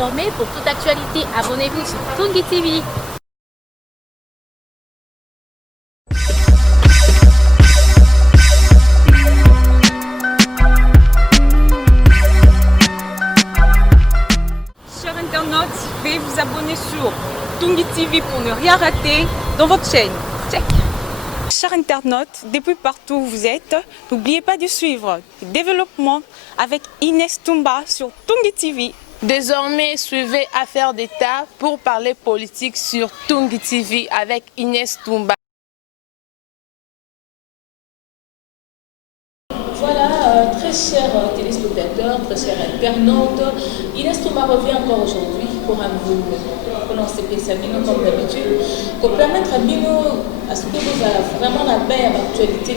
désormais, pour toute actualité, abonnez-vous sur Tungi TV. Chers internautes, veuillez vous abonner sur Tungi TV pour ne rien rater dans votre chaîne. Check. Chers internautes, depuis partout où vous êtes, n'oubliez pas de suivre le développement avec Inès Toumba sur Tungi TV. Désormais, suivez Affaires d'État pour parler politique sur Tungi TV avec Inès Toumba. Voilà, très chers téléspectateurs, très chers internautes, Inès Toumba revient encore aujourd'hui pour un nouveau prononcer Pessamino comme d'habitude, pour permettre à Bino à ce que vous avez vraiment la belle actualité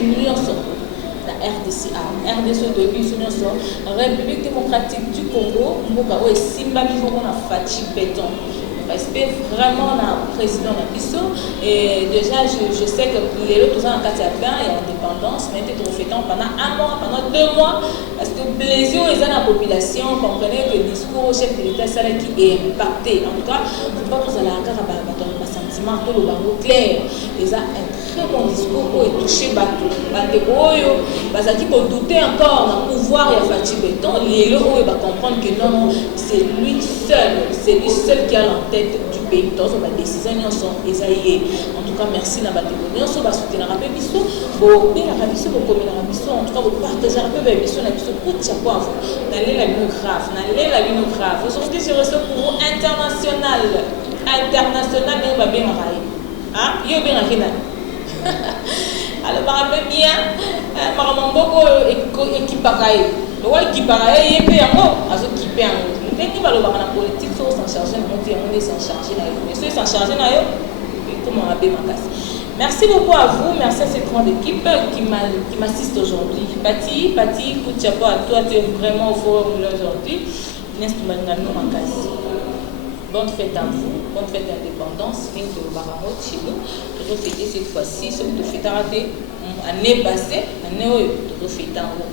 la RDCA, RDC de l'Union, République démocratique du Congo, Mboka ou Simba Mivomo na Fachi Béton. Respect vraiment le président Nabiso et déjà je sais que les autres ont un cas à faire et indépendance mais était reflétant pendant un mois, pendant 2 mois parce que plaisir est dans la population, comprenez que le discours au chef de l'État ça qui est impacté. En tout cas, il ne faut pas que vous allez avoir un sentiment tout le barreau clair. Ils ont un très bon discours pour toucher Bato. Parce qu'il faut douter encore du pouvoir et à Fachi Béton. Les gens vont comprendre que non, c'est lui seul qui a la tête du pays. Tous les décisions sont ésaillées. En tout cas, merci à Batégonie. On va soutenir un peu Bisso. Vous bien la Bisso, vous communez la Bisso. En tout cas, vous partagez un peu la Bisso. La Bisso, pour chapeau à vous. N'allez la binographe. N'allez la binographe. Aujourd'hui, je reçois pour vous international. International, mais on va bien railler. Hein? Il y a bien un alors, je me rappelle bien, je me rappelle beaucoup équipagaï. Le roi équipagaï, il est équipé en haut. Dès qu'il va le voir en politique, il faut s'en charger, on est s'en charger. Mais ceux qui s'en charger, comment on a bien ma casse. Merci beaucoup à vous, merci à cette grande équipe qui m'assiste aujourd'hui. Pati, coup de chapeau à toi, tu es vraiment au forum aujourd'hui. N'est-ce pas, ma casse. Bonne fête à vous, bonne fête d'indépendance, fin de Baramot chez nous. Toujours fêter cette fois-ci, ce que tu fêtes raté l'année passée, l'année où tu fêtes en haut.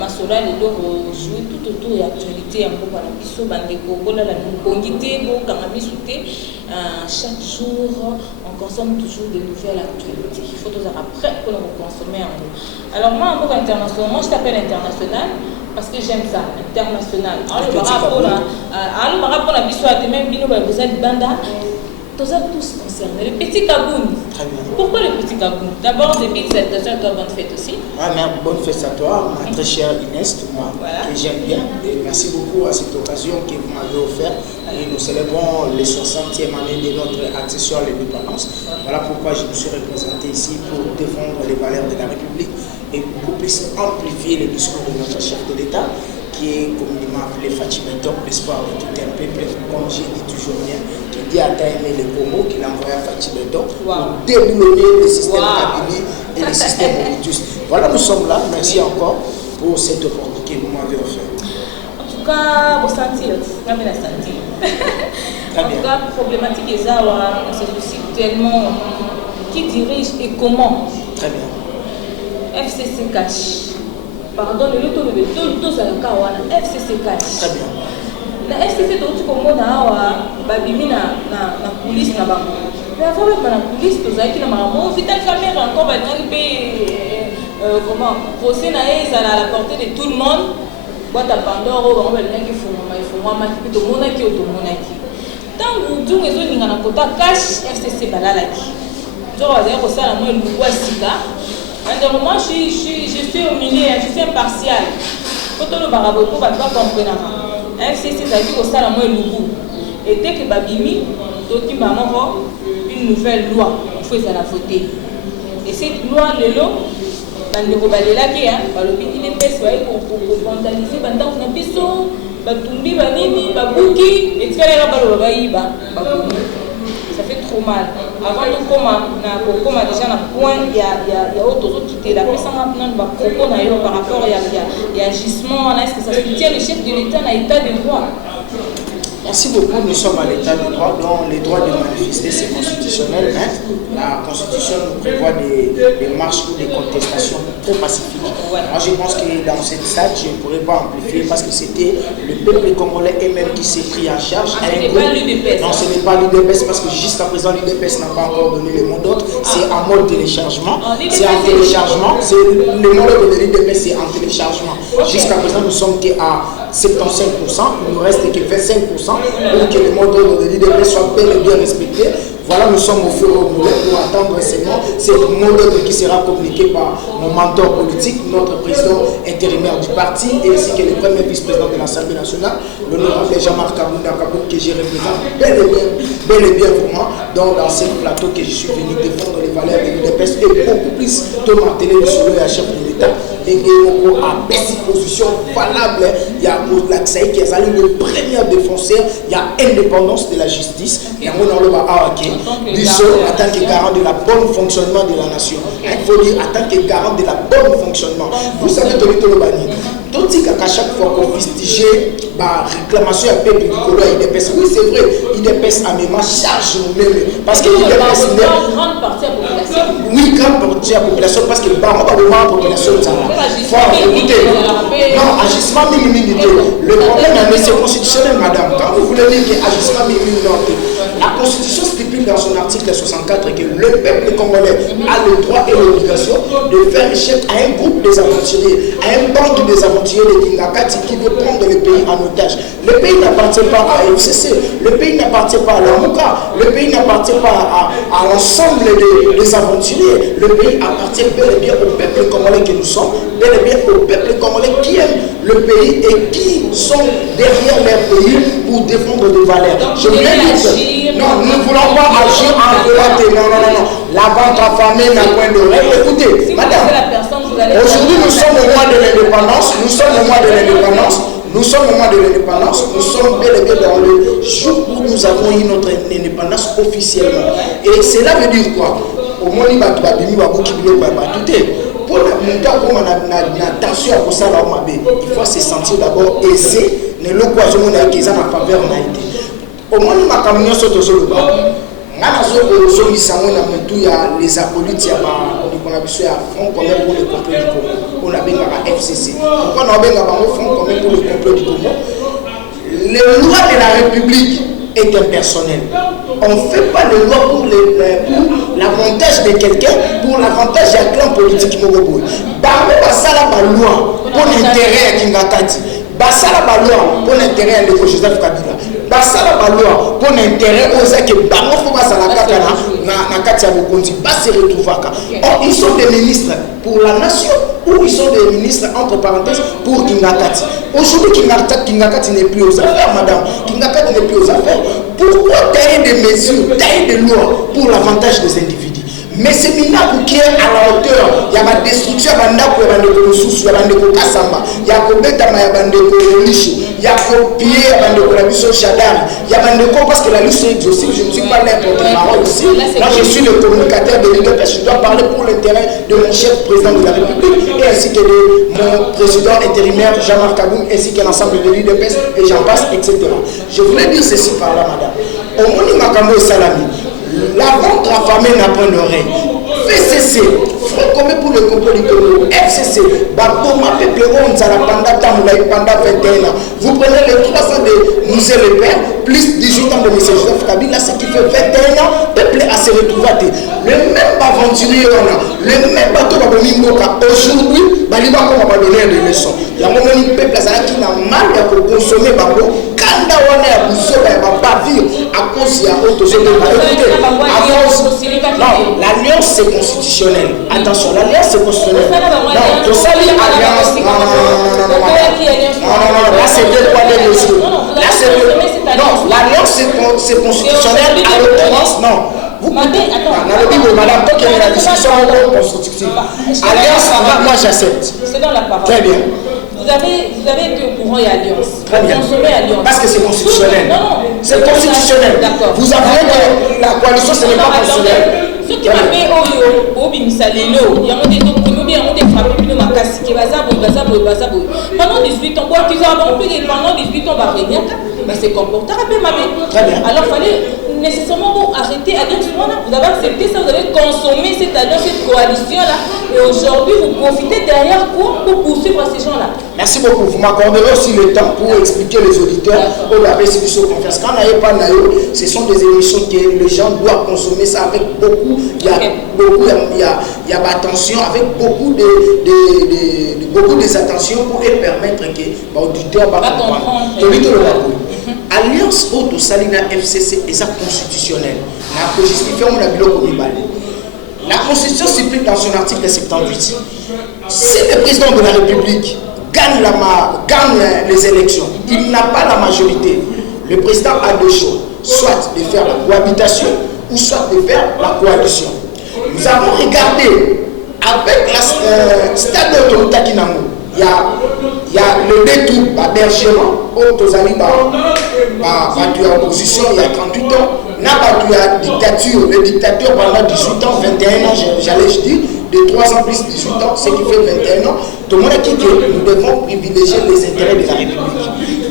Ma sola les deux jouer tout autour de l'actualité en gros par la biso bandeko bola la ngongité bo kangami souté chaque jour on consomme toujours de nouvelles actualités. Il faut toujours après que l'on consommer en haut. Alors moi en gros international, moi je t'appelle international. Parce que j'aime ça, international. Alors, le rapport à l'histoire de même, vous êtes banda, tous concernés. Le petit Kaboun. Très bien. Pourquoi le petit Kaboun? D'abord, depuis cette à toi, bonne fête aussi. Ah, bonne fête à toi, ma très chère Inès, Touma, que j'aime bien. Et merci beaucoup à cette occasion que vous m'avez offerte. Et nous célébrons les 60e année de notre accession à l'indépendance. Voilà pourquoi je me suis représenté ici pour défendre les valeurs de la République et beaucoup plus amplifier le discours de notre chef de l'État, qui est communément appelé Fachi Béton, l'espoir de tout un peuple, comme j'ai dit toujours bien, qui dit à Taïmé le Congo, qu'il a envoyé à Fachi Béton pour déboulonner le système Kabili et le système Mobutus. Voilà, nous sommes là. Merci encore pour cette opportunité que vous m'avez offerte. En tout cas, vous sentez, vous avez la senti. En tout cas, problématique est ça, on se soucie tellement qui dirige et comment. Très bien. FCC cash. Pardon, le loto de tous à la kawana. FCC cash. Très bien. La FCC tout comme on a babimi na police na bango. Mais avant de la police, tout ça qui na maman, vital caméra encore va comment procès na à la portée de tout le monde. Boîte à Pandore, on va le qui faut moi qui tout monde qui au monde qui. Tant que tout les autres n'ont pas cash FCC balalaki. Je vais dire que ça la moi le sika. Moi, je suis au milieu, je suis impartial. Quand on le barabo, on va pas comprendre. FCC, ça dit que ça, la moi, le et dès que Babimi, une nouvelle loi, il faut la voter. Et cette loi, le lot, il est fait pour vandaliser, ça fait trop mal. Avant de comment déjà na point il y a autres qui étaient là mais ça maintenant va propos par rapport il y a agissement là est-ce que ça soutient le chef de l'État dans l'état de droit. Merci beaucoup. Nous sommes à l'état de droit, dont les droits de manifester, c'est constitutionnel, mais la Constitution nous prévoit des marches ou des contestations très pacifiques. Moi, je pense que dans cette stade, je ne pourrais pas amplifier parce que c'était le peuple congolais et-même qui s'est pris en charge. Ce n'est pas l'UDPS. Non, ce n'est pas l'UDPS parce que jusqu'à présent, l'UDPS n'a pas encore donné le mot d'ordre. C'est en mode téléchargement. C'est en téléchargement. Le mot d'ordre de l'UDPS, c'est en téléchargement. Jusqu'à présent, nous sommes qu'à 75%, il nous reste que 25% pour que le mot d'ordre de l'IDP soit bel et bien respecté. Voilà, nous sommes au feu au boulet pour attendre seulement ce mot d'ordre qui sera communiqué par mon mentor politique, notre président intérimaire du parti, et ainsi que le premier vice-président de l'Assemblée nationale, l'honorable Jean-Marc Kabunda Kabou, que je représente bel et bien pour moi, dans ce plateau que je suis venu défendre les valeurs de l'UDPS et beaucoup plus de marteler le solo et à chef de l'État. Et à cette position valable, il y a pour l'accès qui est le premier défenseur, il y a indépendance de la justice, il y a mon du seul en tant que garant de la bonne fonctionnement de la nation. Il faut dire en tant que garant de la bonne fonctionnement. Vous savez, Tolito Lobani, tout dit qu'à chaque fois qu'on fustige la réclamation à peuple du Colo à IDPS, oui c'est vrai, IDPS a même charge nous-mêmes. Parce que IDPS n'est pas. Grande partie de la population. Oui, grande partie de la population, parce que bah, on va voir la population de ça. Écoutez, non, agissement minimum. Le problème, c'est constitutionnel, madame. Quand vous voulez dire que agissement minimum, la Constitution stipule dans son article 64 que le peuple congolais a le droit et l'obligation de faire échec à un groupe des aventuriers, à un bande des aventuriers de Kingakati qui veut prendre le pays en otage. Le pays n'appartient pas à FCC, le pays n'appartient pas à la Mouka, le pays n'appartient pas à l'ensemble des aventuriers. Le pays appartient bel et bien au peuple congolais que nous sommes, bel et bien au peuple congolais qui aime le pays et qui sont derrière leur pays pour défendre des valeurs. Donc, je voulais dire non, nous ne voulons pas agir en volonté. Non. La vente affamée n'a point de règle. Écoutez, si madame, aujourd'hui nous sommes au mois de l'indépendance. Nous sommes au mois de l'indépendance. Nous sommes au mois de l'indépendance. Nous sommes bel et bien dans le jour où nous avons eu notre indépendance officiellement. Et cela veut dire quoi? Au moins, il va tout pour la tension à ça, il faut se sentir d'abord aisé. Ne le croisons avec les en faveur n'a été. Au moins, nous avons mis sur le sol. Les acolytes, il y a front commun pour le complot du Congo. On a bien FCC. Pourquoi on a bien front commun pour le complot du Congo? Les lois de la République est impersonnel. On ne fait pas de loi pour l'avantage de quelqu'un, pour l'avantage d'un clan politique. Barbe basala ba loi pour l'intérêt à Kingakati. Basala ba loi pour l'intérêt à Joseph Kabila. Basala ba loi pour l'intérêt aux gens qui bango faut basala kaka na kati ya bokonzi basi retrouvaka. Or ils sont des ministres pour la nation ou ils sont des ministres entre parenthèses pour Kingakati. Aujourd'hui Kingakati n'est plus aux affaires, madame. Kingakati n'est plus aux affaires. Pourquoi tailler des mesures, tailler des lois pour l'avantage des individus? Mais c'est Minakou qui est à la hauteur. Il y a ma destruction, il y a Bandeko Soussou, il y a Bandeko Kassamba, il y a Kobetama, il y a Bandeko Lichou, il y a Kopié, il y a Bandeko Labiso Chadar, il y a Bandeko parce que la liste est exhaustive, je ne suis pas n'importe parole aussi. Moi je suis le communicateur de l'UDPS, je dois parler pour l'intérêt de mon chef président de la République et ainsi que de mon président intérimaire Jean-Marc Kabou, ainsi que l'ensemble de l'UDPS et j'en passe, etc. Je voulais dire ceci par là, madame. Au Moni Makambo et Salami. La vente affamée n'a pas d'oreille. FCC, Front commun pour le complot du Congo, FCC, Baboma, Peuple Ronzala, pendant 21 ans. Vous prenez les 300 de Musée Le Père, plus 18 ans de M. Joseph Kabila, ce qui fait 21 ans, Peuple à se retrouver. Le même aventurier, le même bateau Babomimboka, aujourd'hui, Baliba va donner des leçons. Il y a un moment où le peuple qui n'a mal à consommer Babo, quand on est à Bousso, il va pas vivre à cause de non, l'alliance c'est constitutionnel. Attention, l'alliance c'est constitutionnel. Non, tout ça, l'alliance. Non, là c'est deux poids de mesure. Là c'est non, l'alliance c'est constitutionnel. À l'occurrence, non. Vous pouvez. Madame, tant qu'il y a la discussion constructive. Alliance, moi j'accepte. C'est dans la parole. Très bien. Vous avez été au courant et alliance. Très bien. Alliance. Parce que c'est constitutionnel. Non. C'est constitutionnel. D'accord. Vous avouez que la coalition, ce n'est pas constitutionnel. Ce qui m'a fait au Bimisalelo, il y a des frappés, Kasike, Bazaboui. Pendant 18 ans, pendant 18 ans, mais c'est comporté Très bien. alors il fallait nécessairement vous arrêter à dire vous avez accepté ça, vous avez consommé cette alliance, cette coalition là, et aujourd'hui vous profitez derrière quoi pour poursuivre ces gens là. Merci beaucoup. Vous m'accorderez aussi le temps pour expliquer les auditeurs au la restitution confiance. Quand on n'a pas naïo, ce sont des émissions que les gens doivent consommer ça avec beaucoup, il y a attention, avec beaucoup des attentions pour permettre que l'auditeur va comprendre. Alliance Auto Salina FCC est constitutionnelle. La Constitution stipule dans son article 78. Si le président de la République gagne les élections, il n'a pas la majorité. Le président a deux choix, soit de faire la cohabitation ou soit de faire la coalition. Nous avons regardé avec la stade d'autoroute Kinamo, il y a le détour d'hébergement au Tozali en opposition il y a 38 ans, n'a pas la dictature, le dictateur pendant 18 ans, 21 ans, j'allais dire, de 3 ans plus 18 ans, ce qui fait 21 ans. Tout le monde a dit que nous devons privilégier les intérêts de la République.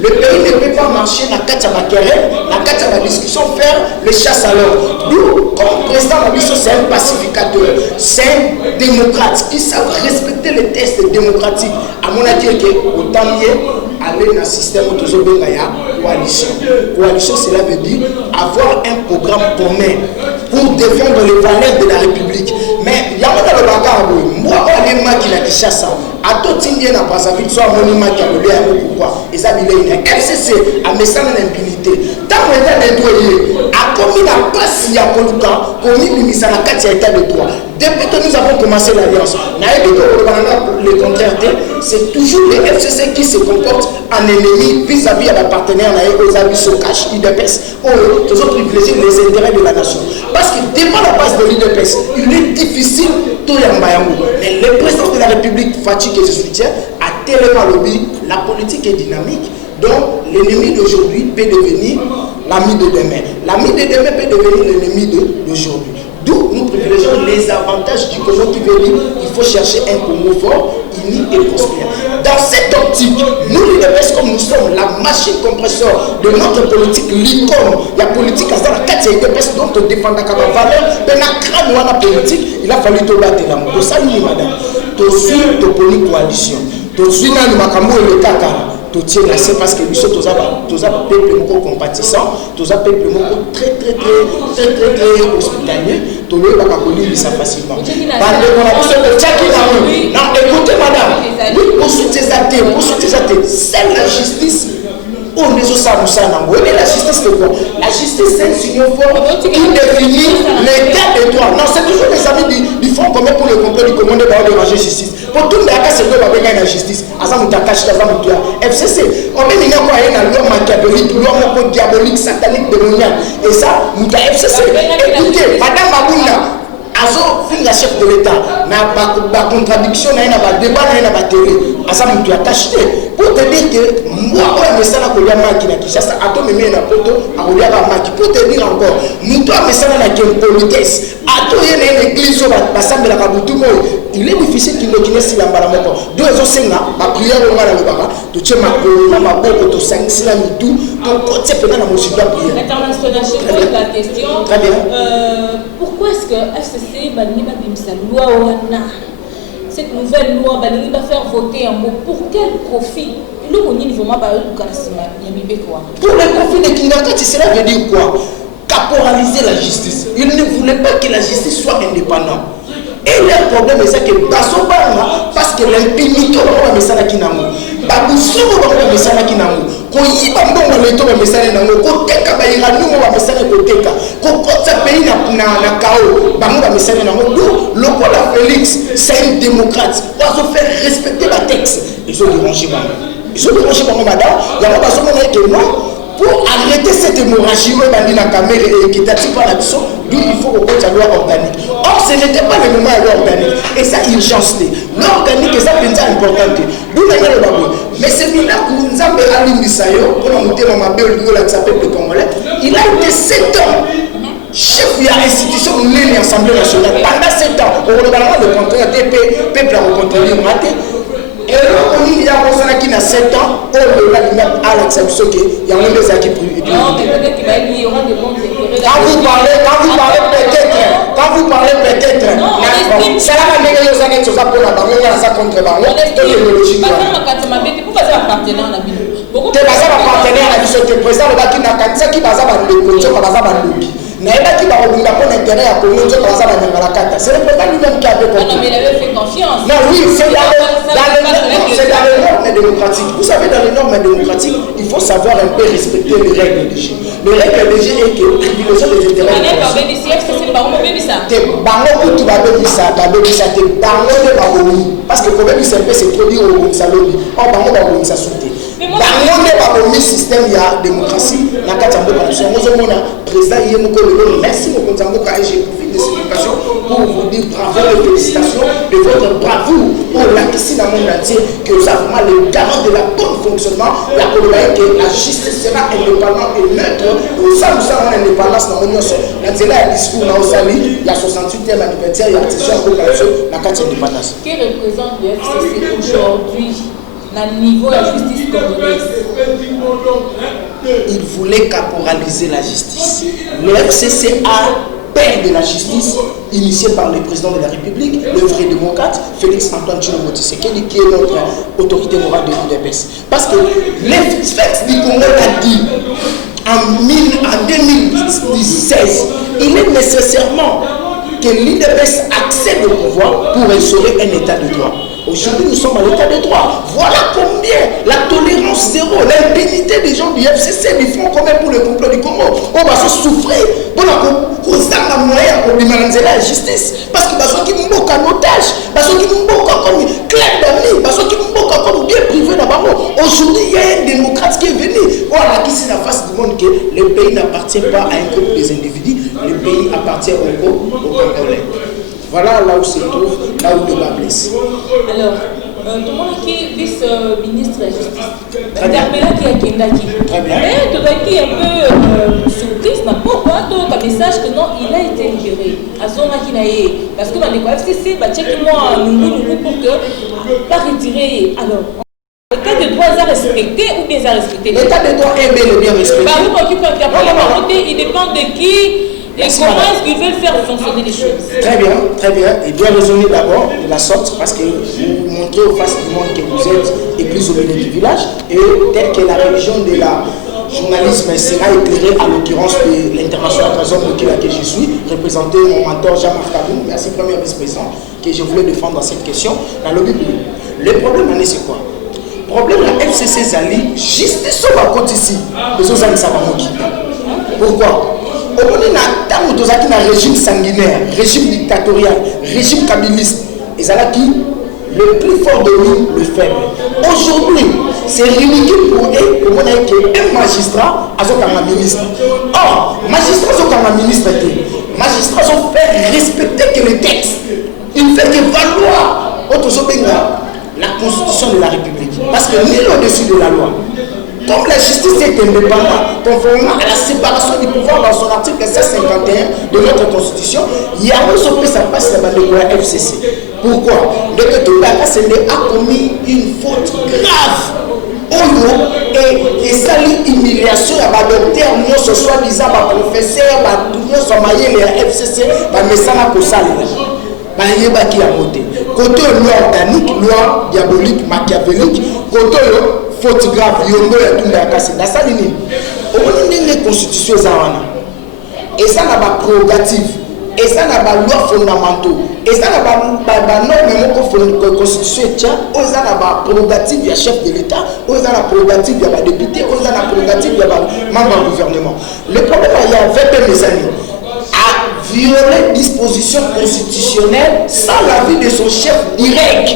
Le pays ne peut pas marcher dans la discussion, faire les chasses à l'ordre. Nous, comme président de la mission, c'est un pacificateur, c'est un démocrate qui savent respecter les tests démocratiques. À mon avis, autant mieux aller dans le système de coalition. Coalition, cela veut dire avoir un programme commun pour défendre les valeurs de la République. Mais il y a le bagage, moi, on est qui a dit ça. À tout le monde, pas envie de soit monument qui a le pourquoi. Et ça, il est une FCC à message d'impunité. Tant qu'on est nettoyé, à combien de place il y a pour le camp, qu'on y mise à la 4 état de droit. Depuis que nous avons commencé l'alliance, le contraire, c'est toujours les FCC qui se comportent en ennemi vis-à-vis à la partenaire aux avis au cash, IDPS, ou toujours privilégier les intérêts de la nation. Parce que devant la base de l'IDPS, il est difficile tout yambayamou. Mais le président de la République, Fatih que je soutiens, a tellement lobby, la politique est dynamique. Donc l'ennemi d'aujourd'hui peut devenir l'ami de demain. L'ami de demain peut devenir l'ennemi d'aujourd'hui. D'où nous privilégions les avantages du Congo qui veut dire qu'il faut chercher un Congo fort, uni et prospère. Dans cette optique, nous, l'UDPS, comme nous sommes la machine compresseur de notre politique, l'ICOM, la politique à la 4 UDPS, dont on défend la valeur, la politique, il a fallu te battre la mot. Ça, nous, madame, tu suis de politique coalition, tu suis dans le Makambo et le Kakara. C'est parce que nous sommes tous un peuple compatissant, tous un peuple très hospitalier, tout le monde va ça facilement. Non, écoutez madame, oui, poursuite tes athées, c'est la justice. On est au Samusana. Oui, la justice c'est quoi? La justice c'est un signe fort qui définit l'état de droit. Non, c'est toujours les amis du Front commun pour le complot du commandant de la justice. Pour tout le monde, c'est quoi la justice? FCC. On met une loi machiavélique, loi diabolique, satanique, démoniaque. Et ça, nous FCC. Écoutez, madame Mabouna. Azo, la chef de l'État, n'a pas contradiction, n'a pas débat, n'a pas télé. Asa moutou a acheté. Pour te dire que moi, on a mis ça dans le maki, ça a tout mis dans poto, à maki. Pour te dire encore, moutou a mis ça dans la politesse. A tout y a une église, la kaboutou, il est difficile qu'il ne connaisse si la balamoko. Deux raisons, c'est là, ma prière au mal à l'obara, tu tiens ma colonne, ma boque, tu sais, si la mitou, ton côté pénal à mon sud à prière. International, je pose la question. Très bien. Pourquoi est-ce que FCC va loi cette nouvelle loi va faire voter un mot pour quel profit? Pour le profit de Kingakati, cela veut dire quoi? Caporaliser la justice. Il ne voulait pas que la justice soit indépendante. Et leur problème est ça que parce que l'impunité on va mettre ça qui n'amour. Babusu on va mettre ça qui n'amour. Ko yiba mbongo leto va mettre ça n'amour. Ko teka ba ira nous on va mettre ça ko teka. Ko kota pays na kao. Bango va mettre ça n'amour. Le Kola Félix c'est un démocrate. On va faire respecter la texte. Ils ont dérangé madame. Il y a pas besoin que non. Pour arrêter cette hémorragie, et équitative par la mission, il faut qu'on ait une loi organique. Or, ce n'était pas le moment de loi organique. Et ça, urgence. Loi organique, c'est important. Mais c'est là où nous avons Ali Misayo, pour nous monter dans ma belle qui s'appelle le Congolais, il a été 7 ans. chef de l'institution de l'Assemblée nationale. Pendant 7 ans, on a le contraire des peuples à contrôler le matin. Et là, on y a qui a 7 ans, on a à l'exception qu'il y a des gens qui prient. Non, mais peut-être qu'il y aura des bons intérêts. Quand vous parlez peut-être, c'est là que les gens qui sont pour la banque, ça contre la banque. Pourquoi ça va partenaire à la ville? Tu es partenaire à la ville, tu es président de la Kinakatsa qui va avoir le coach, qui va avoir le lobby. Mais qui va avoir intérêt à connaître ce qu'on va avoir dans la carte. C'est le président lui-même qui avait compris. Non, mais il avait fait confiance. Non, oui, c'est dans les normes démocratiques. Vous savez, dans les normes démocratiques, il faut savoir un peu respecter les règles du jeu. Les règles du jeu est que privilégier les intérêts. Parce que quand même, c'est produit au salon. Or, ça sauté. Dans le système, il y a démocratie. Président merci beaucoup. J'ai profité de cette occasion pour vous dire bravo et félicitations de votre bravoure pour l'acquis dans le monde entier, que vous avez vraiment le garant de la bonne fonctionnement. La que la justice sera indépendante et neutre. Nous sommes en indépendance dans l'Union. Dans le discours, il y a 68e anniversaire, il y a la carte d'indépendance. Que représente le FCC aujourd'hui dans le niveau de la justice congolaise? Il voulait caporaliser la justice. Le FCC a père de la justice, initié par le président de la République, le vrai démocrate, Félix Antoine Tshilombo Tshisekedi, qui est notre autorité morale de l'UDPS. Parce que l'ex du Congo l'a dit en 2016, il est nécessairement que l'UDPS accède au pouvoir pour instaurer un état de droit. Aujourd'hui, nous sommes à l'état de droit. Voilà combien la tolérance zéro, l'impunité des gens du FCC, du Front commun pour le complot du Congo, on va se souffrir. Donc, on a moyen pour demander la justice. Parce que parce qu'ils m'ont en otage, parce qu'ils m'ont comme clair d'amis, parce qu'ils m'ont comme bien privé d'abord. Aujourd'hui, il y a un démocrate qui est venu. Voilà qui c'est la face du monde que le pays n'appartient pas à un groupe des individus, le pays appartient au Congolais. Voilà là où se trouve, là où le bas blesse. Alors, tout le monde qui est vice-ministre de la Justice, interpellé qui est Kendaki. Très bien. Mais tout le qui est un peu surprise, pourquoi un message que non, il a été libéré. À Zona Kinaye. Parce que dans les FCC, check-moi nous pour que pas retirer. Alors, l'état de droit est respecté ou bien respecté? L'état de droit est bel et bien respecté. Bah, vous qui peut interpeller, il dépend de qui. Et comment est-ce qu'ils veulent faire fonctionner les choses? Très bien, très bien. Et bien raisonner d'abord de la sorte, parce que vous montrez aux faces du monde que vous êtes église au milieu du village, et tel que la religion de la journalisme sera éclairée, à l'occurrence de l'international Trésor de laquelle je suis, représenté mon mentor Jean-Marc Kabou, merci premier vice-président, que je voulais défendre dans cette question, dans le but. Le problème, c'est quoi? Le problème, la FCC Zali, justice sur la côte ici, les autres amis, ça va manquer. Pourquoi? On est dans un régime sanguinaire, régime dictatorial, régime kabiliste. Et c'est là qui le plus fort de nous, le faible. Aujourd'hui, c'est ridicule pour eux qu'un magistrat a un ministre. Or, magistrat a un ministre. Magistrats ont fait respecter que les textes. Il ne fait que valoir la constitution de la République. Parce que nul au-dessus de la loi. Comme la justice est indépendante, conformément à la séparation du pouvoir dans son article 151 de notre constitution, il y a un peu ça passe dans le FCC. Pourquoi? Le Kétoubaka a commis une faute grave. Et ça l'humiliation à ma docteur, nous ce soit disant ma professeur, nous sommes les FCC, mais ça n'a pas ça. Qui a voté. Côté loi organique, loi diabolique, machiavélique, côté faute grave, yongo ya tout la casse. Dans ça, on a une constitution et ça n'a pas prérogative, et ça n'a pas loi fondamentaux, et ça n'a pas norme constitution, et ça n'a pas prérogative, il y a chef de l'État, et ça n'a pas prérogative, il y a député, et ça n'a pas prérogative, il y a membre du gouvernement. Le problème, il y a 20 années. À violer dispositions constitutionnelles sans l'avis de son chef direct.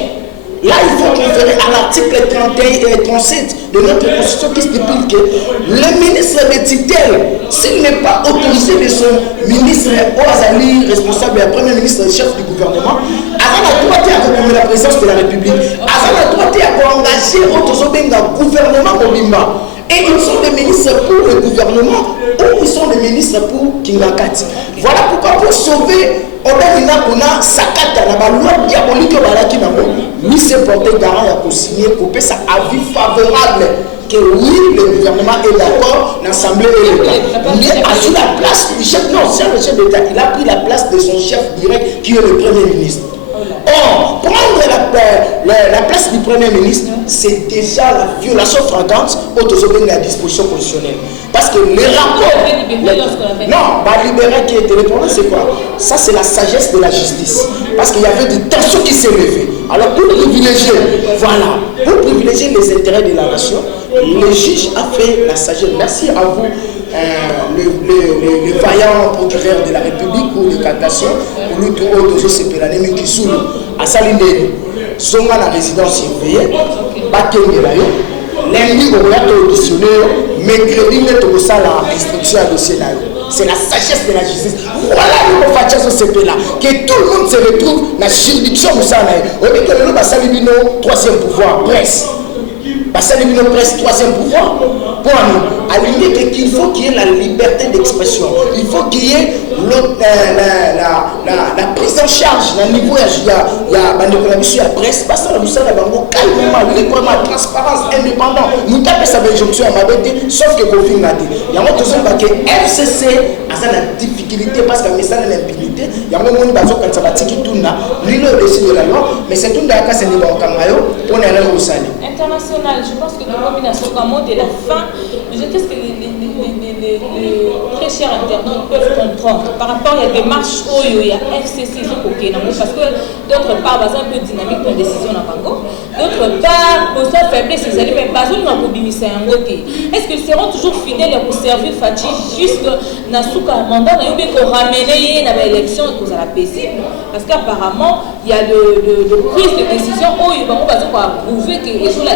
Là, il faut conférer à l'article 31 et 37 de notre constitution qui stipule que le ministre de tutelle, s'il n'est pas autorisé de son ministre Oazali, responsable et premier ministre et chef du gouvernement, avant la droite à la présidence de la République, avant la droite à engager autre gouvernement au Bimba. Et ils sont des ministres pour le gouvernement ou ils sont des de ministre pour Kingakati. Voilà pourquoi pour sauver on a Sakata, la loi diabolique lui s'est porté garant et a signé couper sa avis favorable que oui, le gouvernement est d'accord, l'Assemblée et l'État. Mais a pris la place du chef, non, c'est le chef d'État, il a pris la place de son chef direct qui est le Premier ministre. Or, prendre la place du Premier ministre, c'est déjà la violation flagrante de la disposition constitutionnelle. Parce que les rapports... Non, libérer qui était le problème, c'est quoi? Ça, c'est la sagesse de la justice. Parce qu'il y avait des tensions qui s'est levées. Alors, pour privilégier, voilà, pour privilégier les intérêts de la nation, le juge a fait la sagesse. Merci à vous. Le vaillant procureur de la République pour l'éducation, pour lui tout autre chose, c'est l'année qui sous à Saline, son la résidence surveillée, Bakenge Layo, lundi on a auditionné, mercredi on a la instruction à dossier. C'est la sagesse de la justice. Voilà le fait de ce CP là, que tout le monde se retrouve dans la juridiction de ça. On dit que le Bassalibino, troisième pouvoir, presse. Bassalibino presse, troisième pouvoir. Pour nous, aligner qu'il faut qu'il y ait la liberté d'expression. Il faut qu'il y ait la prise en charge. Au niveau, il y a la presse, calmement, librement, transparence, indépendant. Nous tapons sa injonction à ma bête, sauf que Covid n'a dit. Il y a un autre que FCC a la difficulté parce qu'il y a une impunité. Il y a un moment où quand ça va tirer tout, l'île est au-dessus de la loi, mais c'est tout dans le cas de pour les règles au Sali. International, je pense que la combinaison de la fin, qu'est-ce que les très chers internautes peuvent comprendre par rapport à la démarche où il y a FCC parce que d'autre part, c'est un peu dynamique pour une décision dans Congo. D'autre part, pour ça, faiblesse, ces alliés, mais pas une mobilisation. Est-ce qu'ils seront toujours fidèles pour servir Fatih jusqu'à Nasuka mandat, pour ramener l'élection à la paisible? Parce qu'apparemment, il y a de prise de décision où ils vont prouver que les gens là,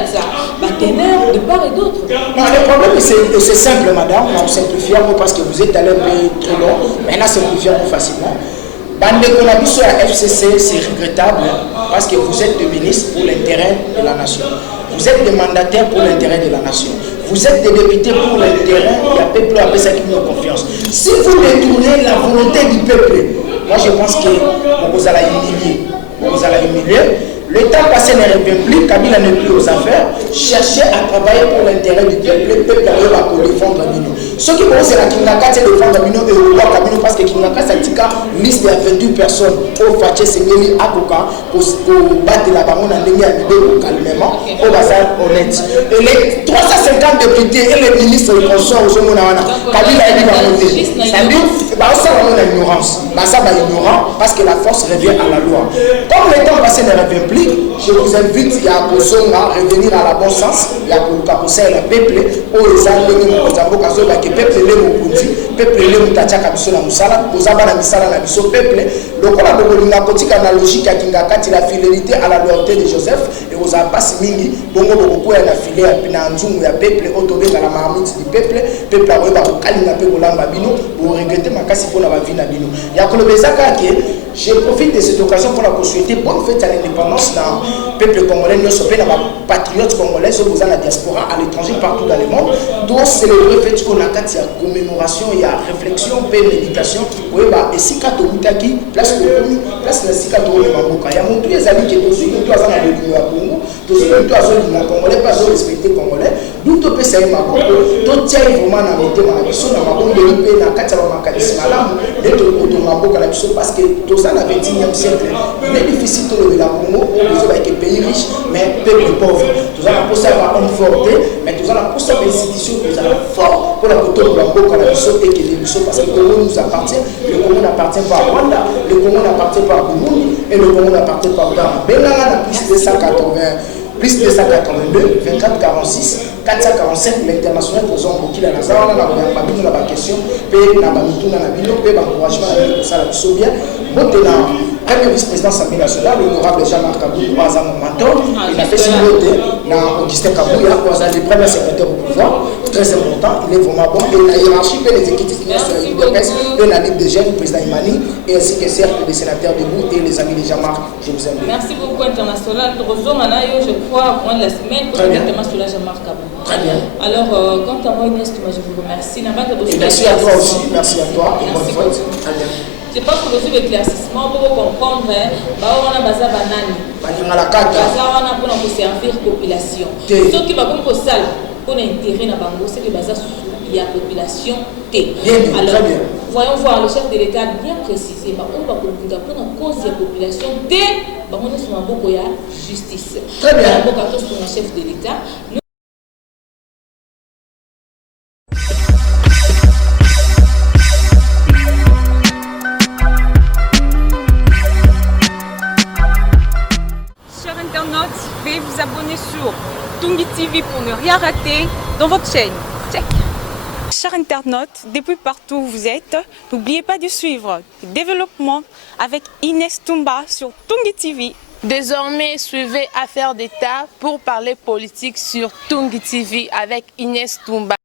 teneur de part et d'autre. Non, le problème, c'est simple, madame. On simplifie parce que vous êtes allé trop long. Maintenant, simplifions facilement. Bande Konabiso à FCC, c'est regrettable parce que vous êtes des ministres pour l'intérêt de la nation. Vous êtes des mandataires pour l'intérêt de la nation. Vous êtes des députés pour l'intérêt du peuple après ça qui nous a confiance. Si vous détournez la volonté du peuple, moi je pense que vous allez humilier. Vous allez humilier. Le temps passé ne revient plus, Kabila n'est plus aux affaires. Cherchez à travailler pour l'intérêt du peuple. Le peuple arrive à défendre Bino. Ceux qui vont c'est la Kingaka, c'est défendre Bino et au roi Kabino parce que Kingaka, c'est une liste de 28 personnes au Fatché Sengeli à Koka pour battre la baronne en ligne à l'idée calmement, au bazar honnête. Et les 350 députés et les ministres du consort aux Omonawana, Kabila a dit va voter. Ça dit, ça va une ignorance. Ça va ignorant parce que la force revient à la loi. Comme le temps passé ne revient plus, je vous invite à revenir à la bon sens. Il y a pour conseiller le peuple, où les alliés que peuple le mukundi, peuple le mutachaka biso na musala, ozaba na misala na biso peuple. Donc on a besoin d'une politique analogique à Kingakati la fidélité à la loyauté de Joseph et aux apas mingi, bongo beaucoup na filé à Pinanzungu ya peuple, autobé à la marmite du peuple, peuple a weba kalinga pe bolamba bino, pour regretter makasi pour la vie na bino. Ya kolobezaka ke je profite de cette occasion pour la souhaiter bonne fête à l'indépendance dans le peuple congolais, nous sommes les patriotes congolais, ceux qui sont la diaspora, à l'étranger, partout dans le monde. Donc célébrer fête qu'on a il y a commémoration, il y a réflexion, paix, méditation. Oui, et si kato mutaki, place la si kato maboka. Il y a mon tous les amis qui sont tous les gens à l'Union à Congo, tous les gens à Congolais, pas de respecter Congolais. D'où tu peux savoir ma bonne, tu tiens vraiment à mettre ma mission, ma bonne de l'IP, la carte à ma cadisse malam, d'être au Maboka la mission parce que tout ça dans le 21e siècle, il est difficile de la Congo, nous avec un pays riche, mais peuple pauvre. Tout ça, pour ça, va homme fort, mais tout ça, pour ça, l'institution, nous allons fort pour la côte de Maboka la mission et que les missions, parce que le Congo nous appartient, le Congo n'appartient pas à Rwanda, le Congo n'appartient pas à Burundi et le Congo n'appartient pas à Ghana. Mais là, on a plus de 180. Plus de 282, 24, 46, 445, l'international pour beaucoup de la zone, on a la question, paix, on a encouragement, on a ça, la bien. premier vice-président de l'Assemblée nationale, l'honorable Jean-Marc Kabou, trois ans mon mentor, il a fait son côté, Augustin Kabouya, le premier secrétaire au pouvoir, très important, il est vraiment bon, et la hiérarchie, et les équipes de la presse, et la Ligue des jeunes, le président Imani, et ainsi que certes les sénateurs debout et les amis de Jean-Marc, je vous aime. Merci beaucoup International. Rozo Manayo, je crois, au cours de la semaine, pour directement sur la Jean-Marc Kabou. Très bien. Alors, quant à moi, Inès, je vous remercie. Et merci à toi aussi, merci à toi, et bonne fête. Très bien. Je pense que nous avons l'éclaircissement pour comprendre, on a basé banani. On a pour servir la population. Ceux qui vont pour ça, pour intérêt dans bango, c'est que basé il y a population T. Alors, voyons voir le chef de l'État bien précisé. On va pour la cause de la population T. On est sur un beaucoup de justice. Très bien. On a pour le chef de l'État. Veuillez vous abonner sur Tungi TV pour ne rien rater dans votre chaîne. Check. Chers internautes, depuis partout où vous êtes, n'oubliez pas de suivre le développement avec Inès Toumba sur Tungi TV. Désormais, suivez Affaires d'État pour parler politique sur Tungi TV avec Inès Toumba.